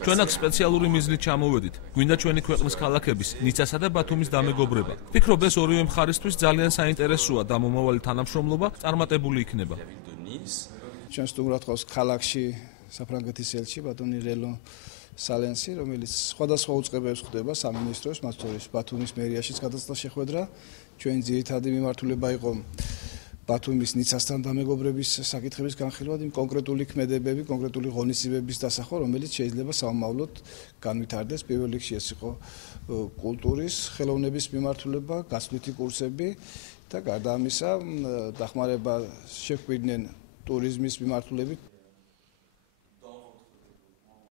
ჩვენ აქ სპეციალური მიზნით ჩამოვედით. გვინდა ჩვენი ქვეყნის ქალაქების ნიცასა და ბათუმის დამეგობრება. ვფიქრობ, ეს ორივე მხარისთვის ძალიან საინტერესოა და მომავალი თანამშრომლობა წარმატებული იქნება. ჩვენ სტუმრად ყავს ქალაქში საფრანგეთის ელჩი ბატონი რელო სალენსი, რომელიც სხვადასხვა უწყებებს ხდება სამინისტროს, მათ შორის ბათუმის მერიაშიც გადაწყვეტა შეხვედრა. ჩვენი ძირითადი მიმართულება იყო ბათუმის ნიცასთან დამეგობრების საკითხების განხილვა, იმ კონკრეტული ქმედებები, კონკრეტული ღონისძიებების დასახვა, რომელიც შეიძლება სამომავლოდ განვითარდეს. პირველ რიგში ეს იყო კულტურის, ხელოვნების მიმართულება, გასვლითი კურსები და გარდა ამისა, დახმარება შეგვიდნენ ტურიზმის მიმართულებით,